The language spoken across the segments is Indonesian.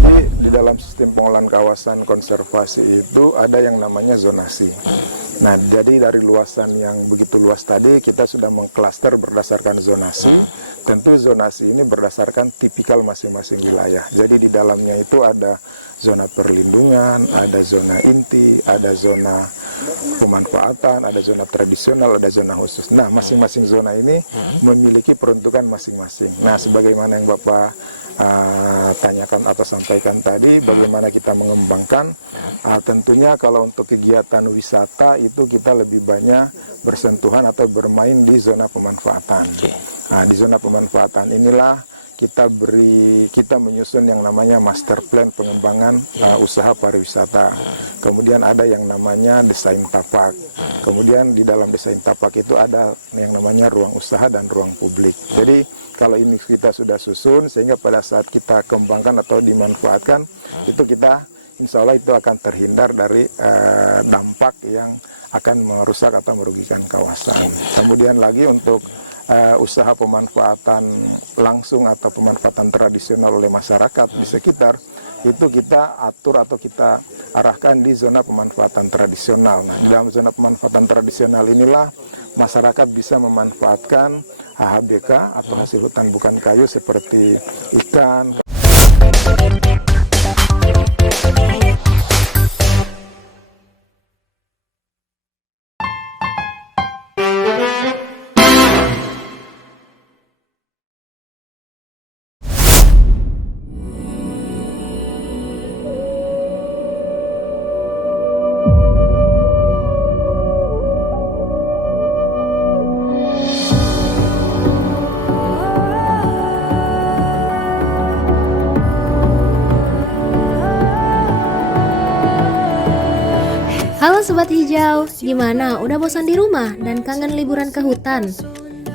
Jadi di dalam sistem pengolahan kawasan konservasi itu ada yang namanya zonasi. Nah, jadi dari luasan yang begitu luas tadi kita sudah mengklaster berdasarkan zonasi. Tentu zonasi ini berdasarkan tipikal masing-masing wilayah. Jadi di dalamnya itu ada zona perlindungan, ada zona inti, ada zona pemanfaatan, ada zona tradisional, ada zona khusus. Nah, masing-masing zona ini memiliki peruntukan masing-masing. Nah, sebagaimana yang Bapak tanyakan atau sampaikan tadi, bagaimana kita mengembangkan, tentunya kalau untuk kegiatan wisata itu kita lebih banyak bersentuhan atau bermain di zona pemanfaatan. Nah, di zona pemanfaatan inilah kita menyusun yang namanya master plan pengembangan usaha pariwisata. Kemudian ada yang namanya desain tapak. Kemudian di dalam desain tapak itu ada yang namanya ruang usaha dan ruang publik. Jadi kalau ini kita sudah susun sehingga pada saat kita kembangkan atau dimanfaatkan, itu kita insya Allah itu akan terhindar dari dampak yang akan merusak atau merugikan kawasan. Kemudian lagi untuk usaha pemanfaatan langsung atau pemanfaatan tradisional oleh masyarakat di sekitar, itu kita atur atau kita arahkan di zona pemanfaatan tradisional. Nah, di dalam zona pemanfaatan tradisional inilah masyarakat bisa memanfaatkan HHBK atau hasil hutan bukan kayu seperti ikan. Halo Sobat Hijau, gimana? Udah bosan di rumah dan kangen liburan ke hutan?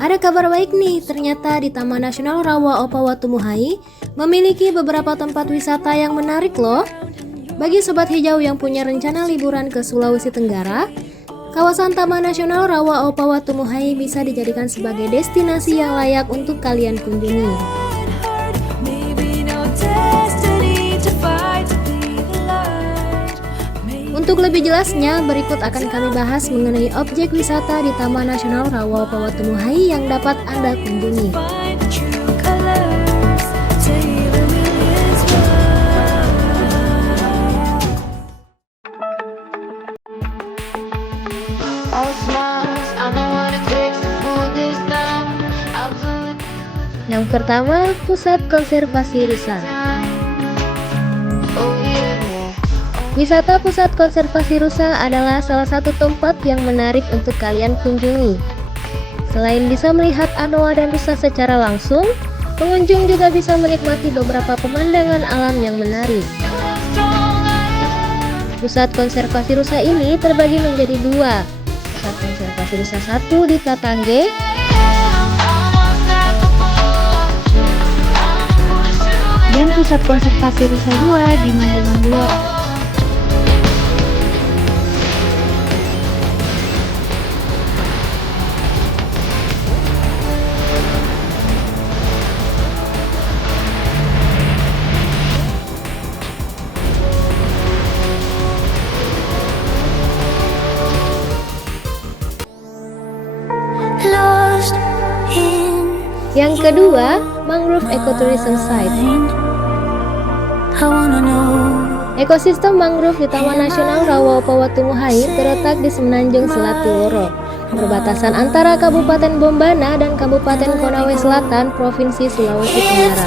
Ada kabar baik nih, ternyata di Taman Nasional Rawa Opa Watumuhai memiliki beberapa tempat wisata yang menarik loh. Bagi Sobat Hijau yang punya rencana liburan ke Sulawesi Tenggara, kawasan Taman Nasional Rawa Opa Watumuhai bisa dijadikan sebagai destinasi yang layak untuk kalian kunjungi. Untuk lebih jelasnya, berikut akan kami bahas mengenai objek wisata di Taman Nasional Rawa Opa Watumuhai yang dapat Anda kunjungi. Yang pertama, Pusat Konservasi Rusa. Wisata Pusat Konservasi Rusa adalah salah satu tempat yang menarik untuk kalian kunjungi. Selain bisa melihat anoa dan rusa secara langsung, pengunjung juga bisa menikmati beberapa pemandangan alam yang menarik. Pusat Konservasi Rusa ini terbagi menjadi dua. Pusat Konservasi Rusa 1 di Tatangge dan Pusat Konservasi Rusa 2 di Mandemandulo. Yang kedua, Mangrove Ecotourism Site. Ekosistem mangrove di Taman Nasional Rawa Opa Watumuhai terletak di Semenanjung Selat Tiloro, perbatasan antara Kabupaten Bombana dan Kabupaten Konawe Selatan, Provinsi Sulawesi Tenggara.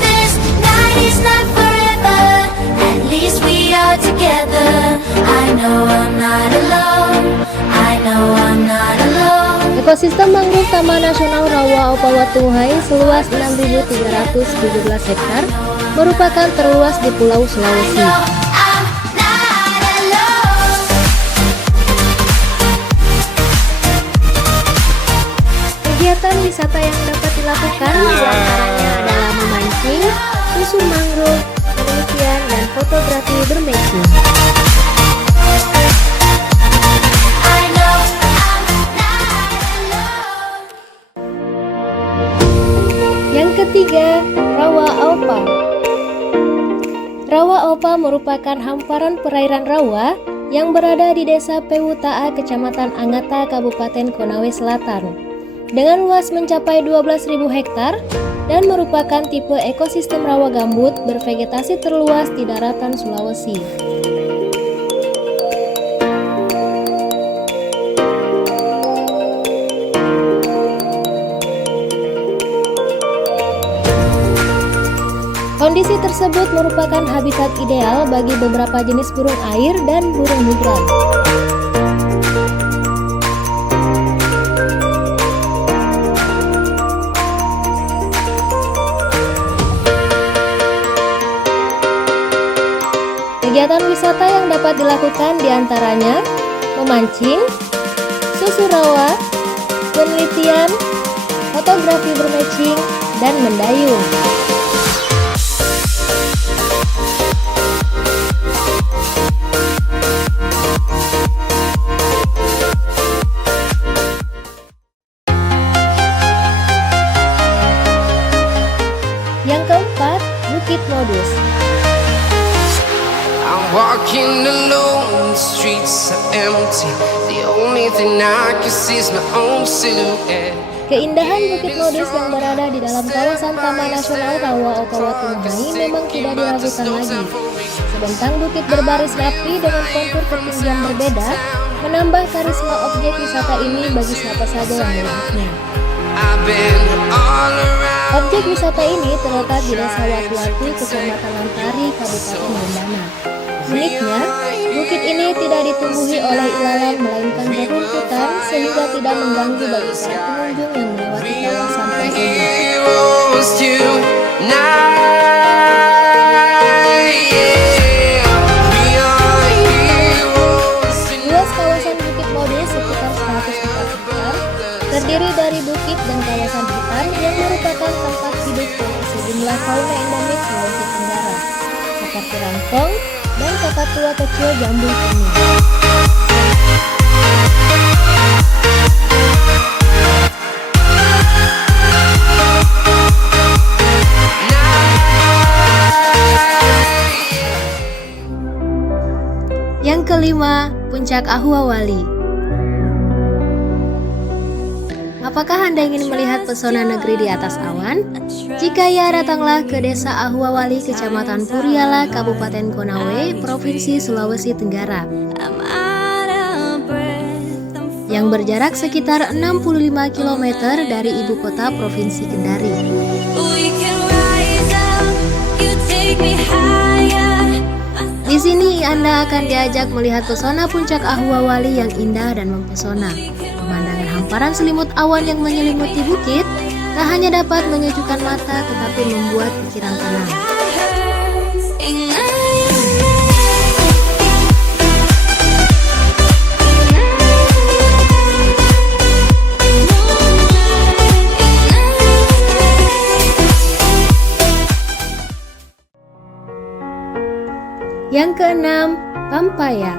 Ekosistem mangrove Taman Nasional Rawa Opa Watumuhai seluas 6.317 hektar merupakan terluas di Pulau Sulawesi. Kegiatan wisata yang dapat dilakukan diantaranya adalah memancing, susur mangrove, penelitian, dan fotografi bermapping. Yang ketiga, Rawa Opa. Rawa Opa merupakan hamparan perairan rawa yang berada di Desa Pewutaa, Kecamatan Angata, Kabupaten Konawe Selatan, dengan luas mencapai 12.000 hektar dan merupakan tipe ekosistem rawa gambut bervegetasi terluas di daratan Sulawesi. Kondisi tersebut merupakan habitat ideal bagi beberapa jenis burung air dan burung migran. Kegiatan wisata yang dapat dilakukan diantaranya memancing, susu rawa, penelitian, fotografi bermatching, dan mendayung. Yang keempat, Bukit Modus. Walking alone, the streets are empty. The only thing I can see is my own silhouette. Keindahan Bukit Modus yang berada di dalam kawasan Taman Nasional Rawa Ottawa Tumuhai memang tidak diragukan lagi. Sebentang bukit berbaris rapi dengan kontur ketinggian berbeda menambah karisma objek wisata ini bagi siapa saja yang melihatnya. I've been all around. Objek wisata ini terletak di Desa Wati-Wati, Kecamatan Lantari, Kabupaten Bendana. Uniknya, bukit ini tidak ditumbuhi oleh ilalang melainkan rerumputan sehingga tidak mengganggu bagi para pengunjung yang melewati kawasan tersebut. Heroes tonight, yeah. We are heroes tonight. Luas kawasan Bukit Modus sekitar 104 hektar, terdiri dari bukit dan kawasan hutan yang merupakan tempat hidup dari sejumlah fauna endemik Sulawesi Tenggara, seperti rangkong dan kakatua kecil jambul kuning. Yang kelima, Puncak Ahwawali. Apakah Anda ingin melihat pesona negeri di atas awan? Jika ya, datanglah ke Desa Ahwawali, Kecamatan Puriala, Kabupaten Konawe, Provinsi Sulawesi Tenggara, yang berjarak sekitar 65 km dari ibu kota Provinsi Kendari. Di sini Anda akan diajak melihat pesona Puncak Ahwawali yang indah dan mempesona. Pemandangan hamparan selimut awan yang menyelimuti bukit tak hanya dapat menyejukkan mata tetapi membuat pikiran tenang. Yang keenam, Pampaya.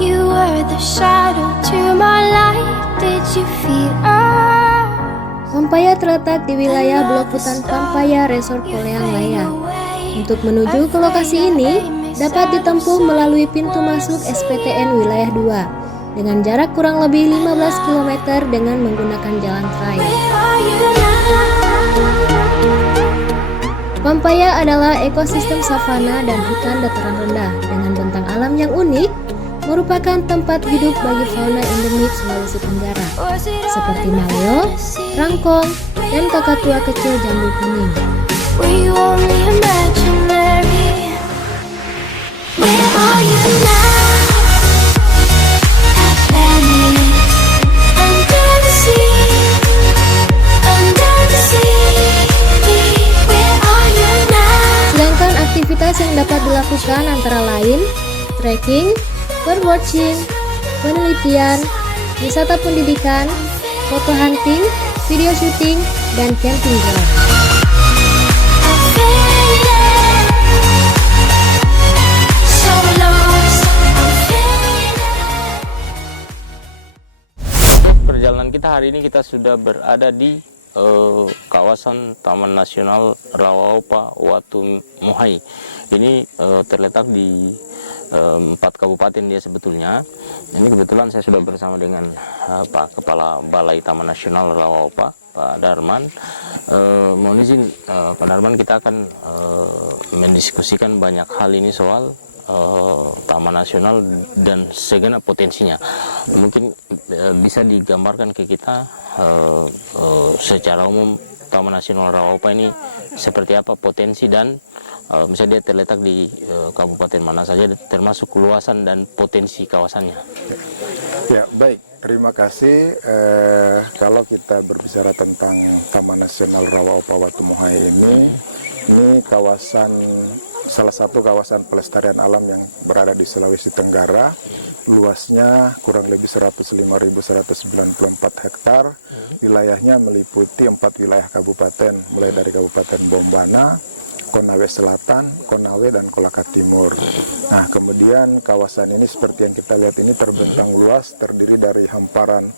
You were the shadow to my light. Did you feel Pampaya terletak di wilayah Blok Hutan Pampaya Resort Poleang Laya. Untuk menuju ke lokasi ini dapat ditempuh melalui pintu masuk SPTN Wilayah 2 dengan jarak kurang lebih 15 km dengan menggunakan jalan trail. Pampaya adalah ekosistem savana dan hutan dataran rendah dengan bentang alam yang unik, merupakan tempat hidup bagi fauna endemik Sulawesi Tenggara seperti maleo, rangkong, dan kakatua kecil jambul kuning. Sedangkan aktivitas yang dapat dilakukan antara lain trekking, birdwatching, penelitian, wisata pendidikan, foto hunting, video syuting, dan camping ground. Oke, perjalanan kita hari ini kita sudah berada di kawasan Taman Nasional Rawaopa Watumuhai. Ini terletak di 4 kabupaten dia sebetulnya. Ini kebetulan saya sudah bersama dengan Pak Kepala Balai Taman Nasional Rawaopa, Pak Darman. Mohon izin Pak Darman, kita akan mendiskusikan banyak hal ini soal Taman Nasional dan segenap potensinya. Mungkin bisa digambarkan ke kita secara umum Taman Nasional Rawaopa ini seperti apa potensi dan misalnya dia terletak di kabupaten mana saja, termasuk luasan dan potensi kawasannya. Ya, baik. Terima kasih. Kalau kita berbicara tentang Taman Nasional Rawaopa Watumuhai ini kawasan, salah satu kawasan pelestarian alam yang berada di Sulawesi Tenggara. Luasnya kurang lebih 105.194 hektar. Wilayahnya meliputi 4 wilayah kabupaten, mulai dari Kabupaten Bombana, Konawe Selatan, Konawe, dan Kolaka Timur. Nah, kemudian kawasan ini seperti yang kita lihat ini terbentang luas, terdiri dari hamparan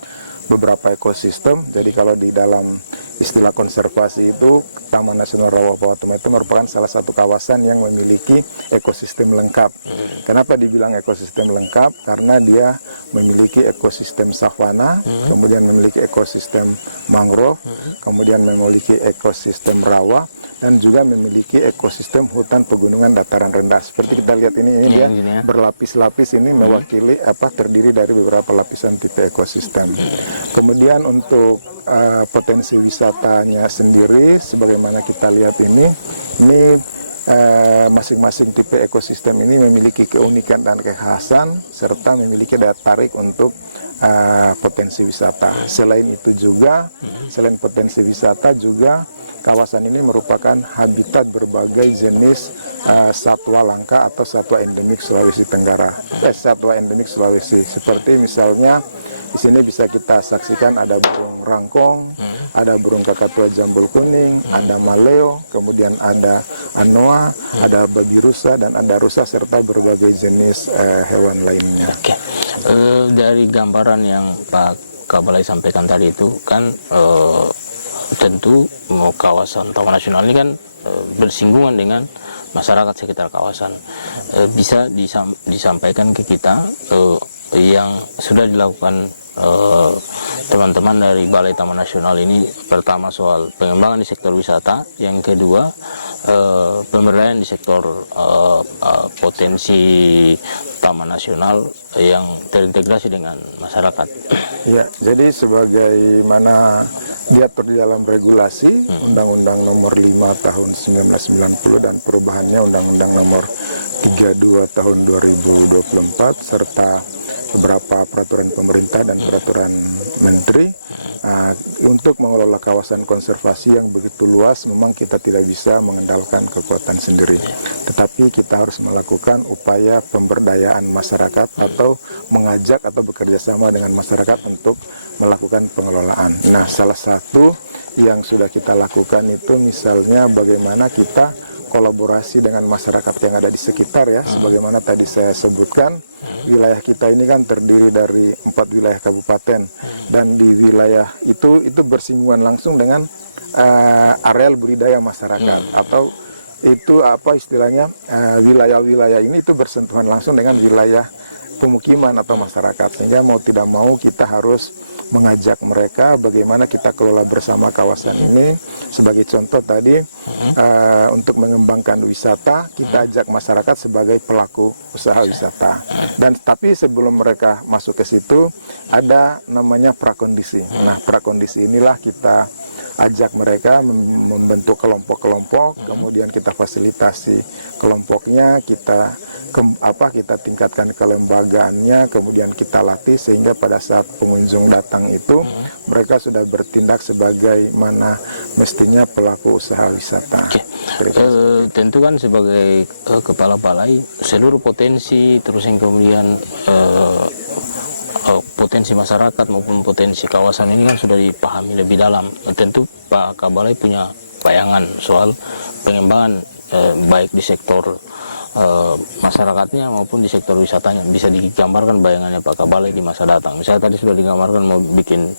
beberapa ekosistem. Jadi kalau di dalam istilah konservasi itu, Taman Nasional Rawaopa Watumuhai itu merupakan salah satu kawasan yang memiliki ekosistem lengkap. Kenapa dibilang ekosistem lengkap? Karena dia memiliki ekosistem savana, kemudian memiliki ekosistem mangrove, kemudian memiliki ekosistem rawa, dan juga memiliki ekosistem hutan pegunungan dataran rendah. Seperti kita lihat ini dia berlapis-lapis, ini mewakili terdiri dari beberapa lapisan tipe ekosistem. Kemudian untuk potensi wisatanya sendiri, sebagaimana kita lihat ini masing-masing tipe ekosistem ini memiliki keunikan dan kekhasan serta memiliki daya tarik untuk potensi wisata. Selain itu juga, selain potensi wisata juga, kawasan ini merupakan habitat berbagai jenis satwa langka atau satwa endemik Sulawesi Tenggara. Satwa endemik Sulawesi, seperti misalnya di sini bisa kita saksikan ada burung rangkong, ada burung kakatua jambul kuning, ada maleo, kemudian ada anoa, ada babi rusa, dan ada rusa, serta berbagai jenis hewan lainnya. Oke. Dari gambaran yang Pak Kabalai sampaikan tadi itu kan tentu kawasan Taman Nasional ini kan bersinggungan dengan masyarakat sekitar kawasan. Bisa disampaikan ke kita yang sudah dilakukan teman-teman dari Balai Taman Nasional ini. Pertama soal pengembangan di sektor wisata, yang kedua pemberdayaan di sektor potensi Taman Nasional yang terintegrasi dengan masyarakat. Ya, jadi sebagaimana diatur di dalam regulasi Undang-Undang Nomor 5 Tahun 1990 dan perubahannya Undang-Undang Nomor 32 Tahun 2024 serta beberapa peraturan pemerintah dan peraturan menteri, untuk mengelola kawasan konservasi yang begitu luas memang kita tidak bisa mengandalkan kekuatan sendiri, tetapi kita harus melakukan upaya pemberdayaan masyarakat atau mengajak atau bekerja sama dengan masyarakat untuk melakukan pengelolaan. Nah, salah satu yang sudah kita lakukan itu misalnya bagaimana kita kolaborasi dengan masyarakat yang ada di sekitar, ya, sebagaimana tadi saya sebutkan, wilayah kita ini kan terdiri dari 4 wilayah kabupaten, dan di wilayah itu bersinggungan langsung dengan areal budidaya masyarakat, atau itu apa istilahnya, wilayah-wilayah ini itu bersentuhan langsung dengan wilayah pemukiman atau masyarakat, sehingga mau tidak mau kita harus mengajak mereka bagaimana kita kelola bersama kawasan ini. Sebagai contoh tadi, untuk mengembangkan wisata, kita ajak masyarakat sebagai pelaku usaha wisata. Dan tapi sebelum mereka masuk ke situ, ada namanya prakondisi. Nah, prakondisi inilah kita ajak mereka membentuk kelompok-kelompok, kemudian kita fasilitasi kelompoknya, kita tingkatkan kelembagaannya, kemudian kita latih sehingga pada saat pengunjung datang itu mereka sudah bertindak sebagaimana mestinya pelaku usaha wisata. Tentu kan sebagai kepala balai, seluruh potensi terus yang kemudian potensi masyarakat maupun potensi kawasan ini kan sudah dipahami lebih dalam. Tentu Pak Kabalai punya bayangan soal pengembangan baik di sektor masyarakatnya maupun di sektor wisatanya. Bisa digambarkan bayangannya Pak Kabalai di masa datang. Misalnya tadi sudah digambarkan mau bikin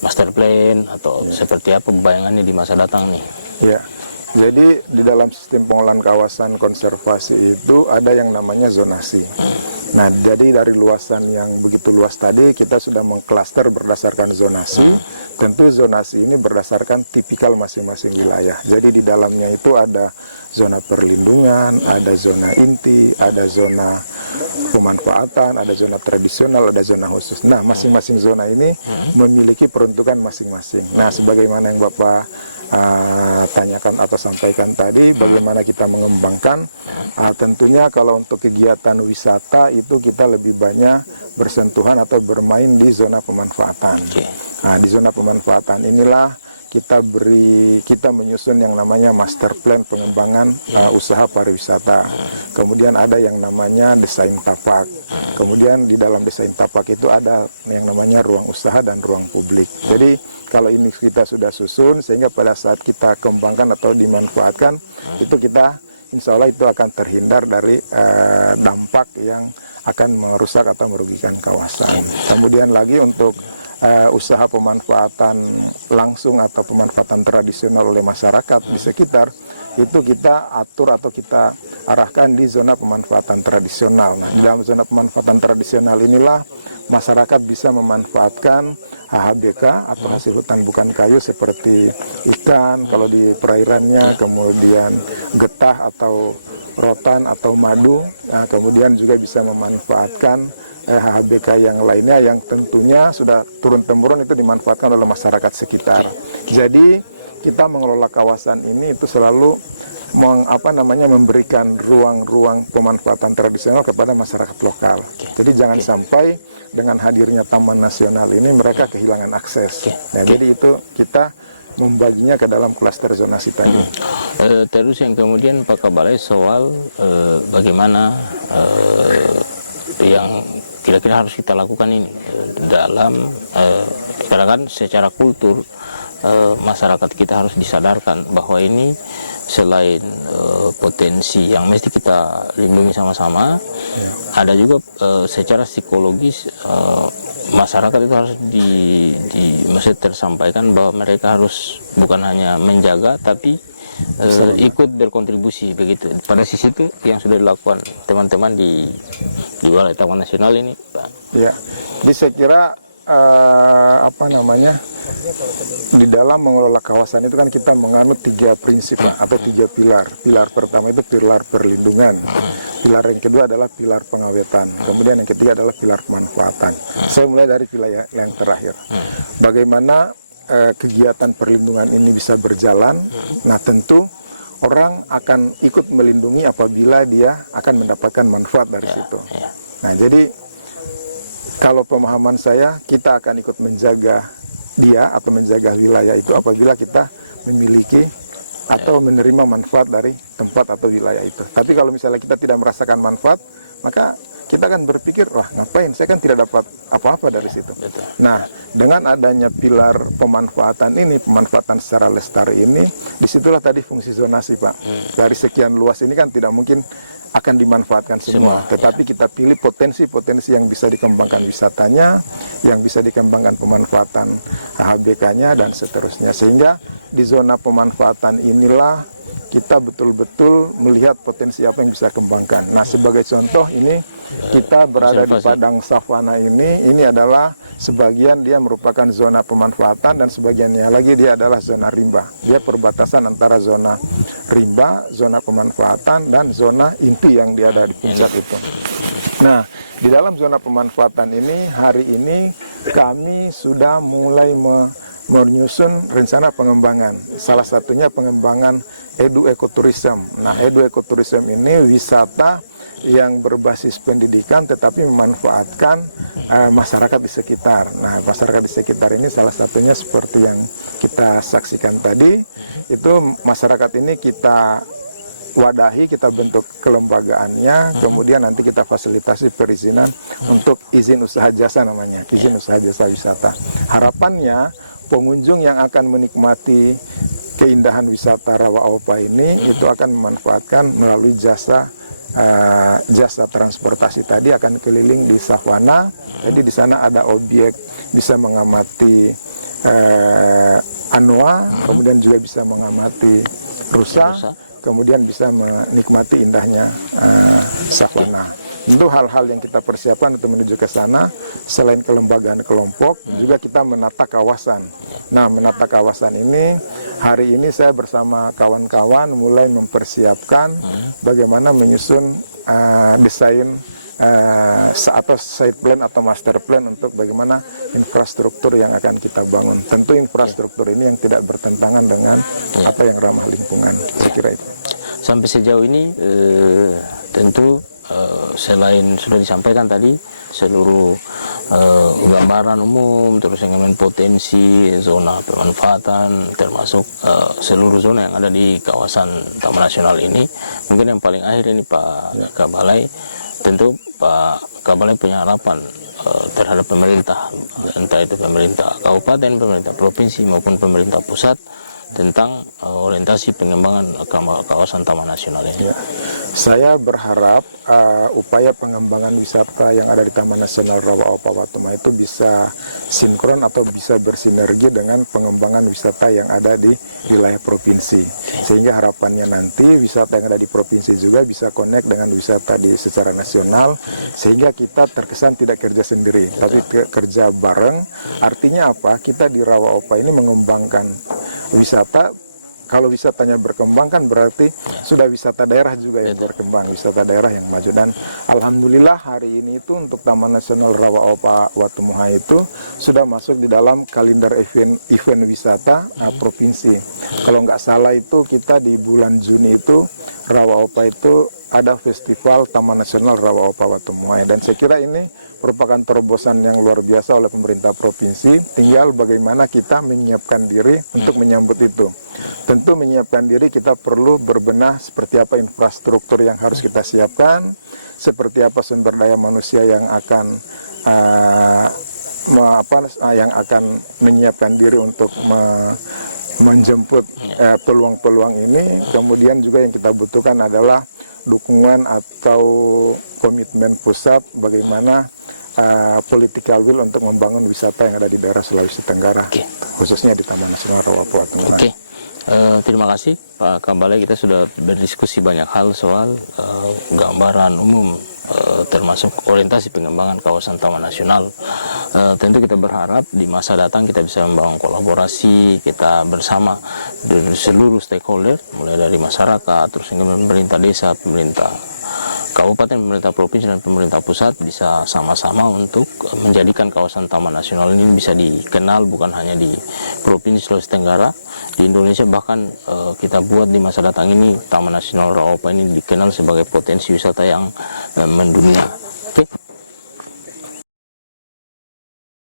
master plan atau seperti apa bayangannya di masa datang nih. Ya, jadi di dalam sistem pengelolaan kawasan konservasi itu ada yang namanya zonasi. Nah, jadi dari luasan yang begitu luas tadi kita sudah mengklaster berdasarkan zonasi. Tentu zonasi ini berdasarkan tipikal masing-masing wilayah. Jadi di dalamnya itu ada zona perlindungan, ada zona inti, ada zona pemanfaatan, ada zona tradisional, ada zona khusus. Nah, masing-masing zona ini memiliki peruntukan masing-masing. Nah, sebagaimana yang Bapak tanyakan atau sampaikan tadi, bagaimana kita mengembangkan, tentunya kalau untuk kegiatan wisata itu kita lebih banyak bersentuhan atau bermain di zona pemanfaatan. Nah, di zona pemanfaatan inilah kita menyusun yang namanya master plan pengembangan usaha pariwisata. Kemudian ada yang namanya desain tapak. Kemudian di dalam desain tapak itu ada yang namanya ruang usaha dan ruang publik. Jadi kalau ini kita sudah susun sehingga pada saat kita kembangkan atau dimanfaatkan itu kita insya Allah itu akan terhindar dari dampak yang akan merusak atau merugikan kawasan. Kemudian lagi untuk usaha pemanfaatan langsung atau pemanfaatan tradisional oleh masyarakat di sekitar itu kita atur atau kita arahkan di zona pemanfaatan tradisional. Nah, di dalam zona pemanfaatan tradisional inilah masyarakat bisa memanfaatkan HHBK atau hasil hutan bukan kayu seperti ikan kalau di perairannya, kemudian getah atau rotan atau madu, kemudian juga bisa memanfaatkan HHBK yang lainnya yang tentunya sudah turun-temurun itu dimanfaatkan oleh masyarakat sekitar. Jadi kita mengelola kawasan ini itu selalu memberikan ruang-ruang pemanfaatan tradisional kepada masyarakat lokal. Jadi jangan sampai dengan hadirnya Taman Nasional ini mereka kehilangan akses. Nah, jadi itu kita membaginya ke dalam klaster zonasi tadi. Terus yang kemudian Pak Kabalai soal bagaimana yang kira-kira harus kita lakukan ini dalam karena kan secara kultur masyarakat kita harus disadarkan bahwa ini selain potensi yang mesti kita lindungi sama-sama, ada juga secara psikologis masyarakat itu harus mesti tersampaikan bahwa mereka harus bukan hanya menjaga tapi ikut berkontribusi begitu. Pada sisi itu yang sudah dilakukan teman-teman di Balai Taman Nasional ini, Pak. Ya, jadi saya kira di dalam mengelola kawasan itu kan kita menganut 3 prinsip atau 3 pilar. Pilar pertama itu pilar perlindungan. Pilar yang kedua adalah pilar pengawetan. Kemudian yang ketiga adalah pilar pemanfaatan. Saya mulai dari pilar yang terakhir. Bagaimana kegiatan perlindungan ini bisa berjalan? Nah, tentu orang akan ikut melindungi apabila dia akan mendapatkan manfaat dari situ. Nah, jadi kalau pemahaman saya, kita akan ikut menjaga dia atau menjaga wilayah itu apabila kita memiliki atau menerima manfaat dari tempat atau wilayah itu. Tapi kalau misalnya kita tidak merasakan manfaat, maka kita akan berpikir, wah ngapain, saya kan tidak dapat apa-apa dari situ. Nah, dengan adanya pilar pemanfaatan ini, pemanfaatan secara lestari ini, disitulah tadi fungsi zonasi, Pak. Dari sekian luas ini kan tidak mungkin akan dimanfaatkan semua, tetapi kita pilih potensi-potensi yang bisa dikembangkan wisatanya, yang bisa dikembangkan pemanfaatan HHBK-nya dan seterusnya, sehingga di zona pemanfaatan inilah kita betul-betul melihat potensi apa yang bisa kembangkan. Nah, sebagai contoh ini kita berada di padang savana ini adalah sebagian dia merupakan zona pemanfaatan dan sebagiannya lagi dia adalah zona rimba. Dia perbatasan antara zona rimba, zona pemanfaatan dan zona inti yang dia ada di puncak itu. Nah, di dalam zona pemanfaatan ini hari ini kami sudah mulai menyusun rencana pengembangan. Salah satunya pengembangan edu-ekoturism. Nah, edu-ekoturism ini wisata yang berbasis pendidikan tetapi memanfaatkan masyarakat di sekitar. Nah, masyarakat di sekitar ini salah satunya seperti yang kita saksikan tadi, itu masyarakat ini kita wadahi, kita bentuk kelembagaannya, kemudian nanti kita fasilitasi perizinan untuk izin usaha jasa namanya, izin usaha jasa wisata. Harapannya pengunjung yang akan menikmati keindahan wisata Rawa Aupa ini itu akan memanfaatkan melalui jasa jasa transportasi tadi akan keliling di savana. Jadi di sana ada objek bisa mengamati anoa, kemudian juga bisa mengamati rusa, kemudian bisa menikmati indahnya savana. Tentu hal-hal yang kita persiapkan untuk menuju ke sana, selain kelembagaan kelompok, juga kita menata kawasan. Nah, menata kawasan ini, hari ini saya bersama kawan-kawan mulai mempersiapkan bagaimana menyusun desain atau site plan atau master plan untuk bagaimana infrastruktur yang akan kita bangun. Tentu infrastruktur ini yang tidak bertentangan dengan apa yang ramah lingkungan. Saya kira itu. Sampai sejauh ini tentu selain sudah disampaikan tadi seluruh gambaran umum, terus dengan potensi zona pemanfaatan, termasuk seluruh zona yang ada di kawasan Taman Nasional ini. Mungkin yang paling akhir ini Pak Kabalai, tentu Pak Kabalai punya harapan terhadap pemerintah, entah itu pemerintah kabupaten, pemerintah provinsi maupun pemerintah pusat, tentang orientasi pengembangan kawasan Taman Nasional ini. Saya berharap upaya pengembangan wisata yang ada di Taman Nasional Rawa-Opa-Watumai itu bisa sinkron atau bisa bersinergi dengan pengembangan wisata yang ada di wilayah provinsi. Sehingga harapannya nanti wisata yang ada di provinsi juga bisa connect dengan wisata secara nasional, sehingga kita terkesan tidak kerja sendiri, tapi kerja bareng. Artinya apa? Kita di Rawa-Opa ini mengembangkan wisata. Kalau wisatanya berkembang kan berarti sudah wisata daerah juga yang berkembang, wisata daerah yang maju. Dan alhamdulillah hari ini itu untuk Taman Nasional Rawa-Opa-Watumai itu sudah masuk di dalam kalender event wisata provinsi. Kalau nggak salah itu kita di bulan Juni itu Rawa-Opa itu ada festival Taman Nasional Rawa-Opa-Watumai, dan saya kira ini merupakan terobosan yang luar biasa oleh pemerintah provinsi. Tinggal bagaimana kita menyiapkan diri untuk menyambut itu. Tentu menyiapkan diri kita perlu berbenah seperti apa infrastruktur yang harus kita siapkan, seperti apa sumber daya manusia yang akan menyiapkan diri untuk menjemput peluang-peluang ini. Kemudian juga yang kita butuhkan adalah dukungan atau komitmen pusat bagaimana political will untuk membangun wisata yang ada di daerah Sulawesi Tenggara, khususnya di Taman Nasional Rawa-Opa-Watumai. Terima kasih Pak Kabalai, kita sudah berdiskusi banyak hal soal gambaran umum termasuk orientasi pengembangan kawasan Taman Nasional. Tentu kita berharap di masa datang kita bisa membangun kolaborasi kita bersama dari seluruh stakeholder, mulai dari masyarakat, terus hingga pemerintah desa, pemerintah kabupaten, pemerintah provinsi, dan pemerintah pusat bisa sama-sama untuk menjadikan kawasan Taman Nasional ini bisa dikenal bukan hanya di Provinsi Sulawesi Tenggara, di Indonesia, bahkan kita buat di masa datang ini Taman Nasional Rawa-Opa ini dikenal sebagai potensi wisata yang mendunia. Oke.